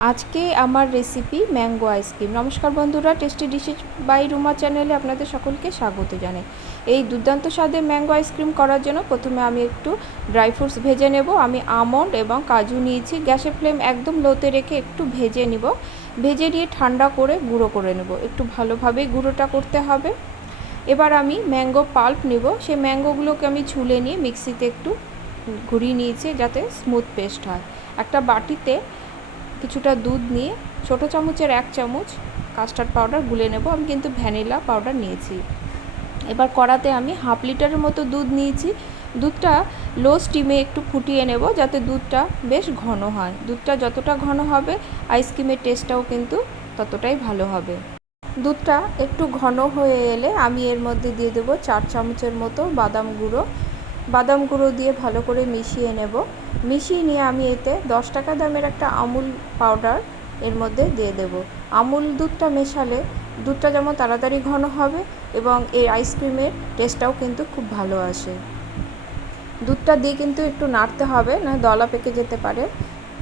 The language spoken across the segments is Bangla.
আজকে আমার রেসিপি ম্যাঙ্গো আইসক্রিম। নমস্কার বন্ধুরা, টেস্টি ডিশেস বাই রুমা চ্যানেলে আপনাদের সকলকে স্বাগত জানাই। এই দুর্দান্ত স্বাদের ম্যাঙ্গো আইসক্রিম করার জন্য প্রথমে আমি একটু ড্রাই ফ্রুটস ভেজে নেব। আমি আমন্ড এবং কাজু নিয়েছি। গ্যাসের ফ্লেম একদম লোতে রেখে একটু ভেজে নিব। ভেজে নিয়ে ঠান্ডা করে গুঁড়ো করে নেব। একটু ভালোভাবে গুঁড়োটা করতে হবে। এবার আমি ম্যাঙ্গো পাল্প নেব। সেই ম্যাঙ্গোগুলোকে আমি ছুলে নিয়ে মিক্সিতে একটু ঘুরিয়ে নিয়েছি যাতে স্মুথ পেস্ট হয়। একটা বাটিতে কিছুটা দুধ নিয়ে ছোটো চামচের 1 চামচ কাস্টার্ড পাউডার গুলে নেব। আমি কিন্তু ভ্যানিলা পাউডার নিয়েছি। এবার কড়াতে আমি হাফ লিটারের মতো দুধ নিয়েছি। দুধটা লো স্টিমে একটু ফুটিয়ে নেব যাতে দুধটা বেশ ঘন হয়। দুধটা যতটা ঘন হবে আইসক্রিমের টেস্টটাও কিন্তু ততটাই ভালো হবে। দুধটা একটু ঘন হয়ে এলে আমি এর মধ্যে দিয়ে দেবো 4 চামচের মতো বাদাম গুঁড়ো। বাদাম গুঁড়ো দিয়ে ভালো করে মিশিয়ে নেব। মিশিয়ে নিয়ে আমি এতে 10 টাকা দামের একটা আমুল পাউডার এর মধ্যে দিয়ে দেব। আমুল দুধটা মেশালে দুধটা যেমন তাড়াতাড়ি ঘন হবে এবং এই আইসক্রিমের টেস্টটাও কিন্তু খুব ভালো আসে। দুধটা দিয়ে কিন্তু একটু নাড়তে হবে, না দলা পেকে যেতে পারে।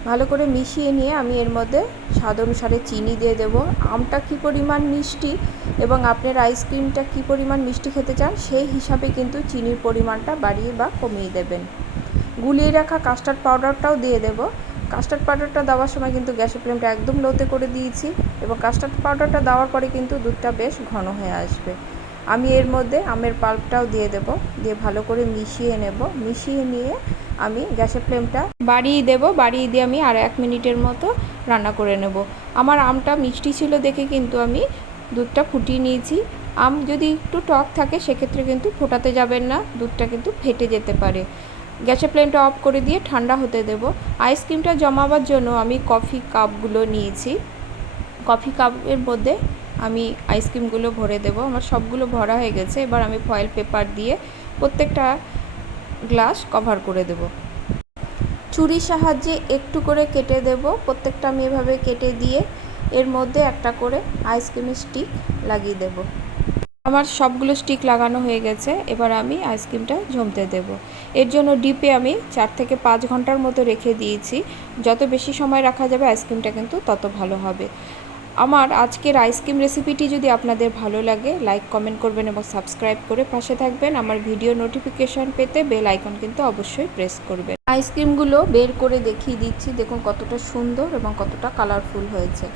ভালো করে মিশিয়ে নিয়ে আমি এর মধ্যে স্বাদ অনুসারে চিনি দিয়ে দেব। আমটা কী পরিমাণ মিষ্টি এবং আপনার আইসক্রিমটা কী পরিমাণ মিষ্টি খেতে চান সেই হিসাবে কিন্তু চিনির পরিমাণটা বাড়িয়ে বা কমিয়ে দেবেন। গুলিয়ে রাখা কাস্টার্ড পাউডারটাও দিয়ে দেব। কাস্টার্ড পাউডারটা দেওয়ার সময় কিন্তু গ্যাসের ফ্লেমটা একদম লোতে করে দিয়েছি এবং কাস্টার্ড পাউডারটা দেওয়ার পরে কিন্তু দুধটা বেশ ঘন হয়ে আসবে। আমি এর মধ্যে আমের পাল্পটাও দিয়ে দেব। দিয়ে ভালো করে মিশিয়ে নেব। মিশিয়ে নিয়ে আমি গ্যাসের ফ্লেমটা বাড়িয়ে দেব। বাড়িয়ে দিয়ে আমি আর 1 মিনিটের মতো রান্না করে নেব। আমার আমটা মিষ্টি ছিল দেখে কিন্তু আমি দুধটা ফুটিয়ে নিয়েছি। আম যদি একটু টক থাকে সেক্ষেত্রে কিন্তু ফোটাতে যাবেন না, দুধটা কিন্তু ফেটে যেতে পারে। গ্যাসের ফ্লেমটা অফ করে দিয়ে ঠান্ডা হতে দেব। আইসক্রিমটা জমাবার জন্য আমি কফি কাপগুলো নিয়েছি। কফি কাপের মধ্যে আমি আইসক্রিমগুলো ভরে দেব। আমার সবগুলো ভরা হয়ে গেছে। এবার আমি ফয়েল পেপার দিয়ে প্রত্যেকটা গ্লাস কভার করে দেব। ছুরির সাহায্যে একটু করে কেটে দেব। প্রত্যেকটা আমি এভাবে কেটে দিয়ে এর মধ্যে একটা করে আইসক্রিমের স্টিক লাগিয়ে দেব। আমার সবগুলো স্টিক লাগানো হয়ে গেছে। এবার আমি আইসক্রিমটা জমতে দেব। এর জন্য ডিপে আমি 4 থেকে 5 ঘন্টার মতো রেখে দিয়েছি। যত বেশি সময় রাখা যাবে আইসক্রিমটা কিন্তু তত ভালো হবে। আমার আজকের আইসক্রিম রেসিপিটি যদি আপনাদের ভালো লাগে লাইক কমেন্ট করবেন এবং সাবস্ক্রাইব করে পাশে থাকবেন। আমার ভিডিও নোটিফিকেশান পেতে বেল আইকন কিন্তু অবশ্যই প্রেস করবেন। আইসক্রিমগুলো বের করে দেখিয়ে দিচ্ছি। দেখুন কতটা সুন্দর এবং কতটা কালারফুল হয়েছে।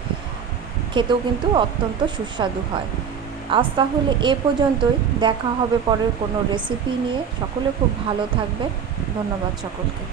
খেতেও কিন্তু অত্যন্ত সুস্বাদু হয়। আজ তাহলে এ পর্যন্তই। দেখা হবে পরের কোনো রেসিপি নিয়ে। সকলে খুব ভালো থাকবেন। ধন্যবাদ সকলকে।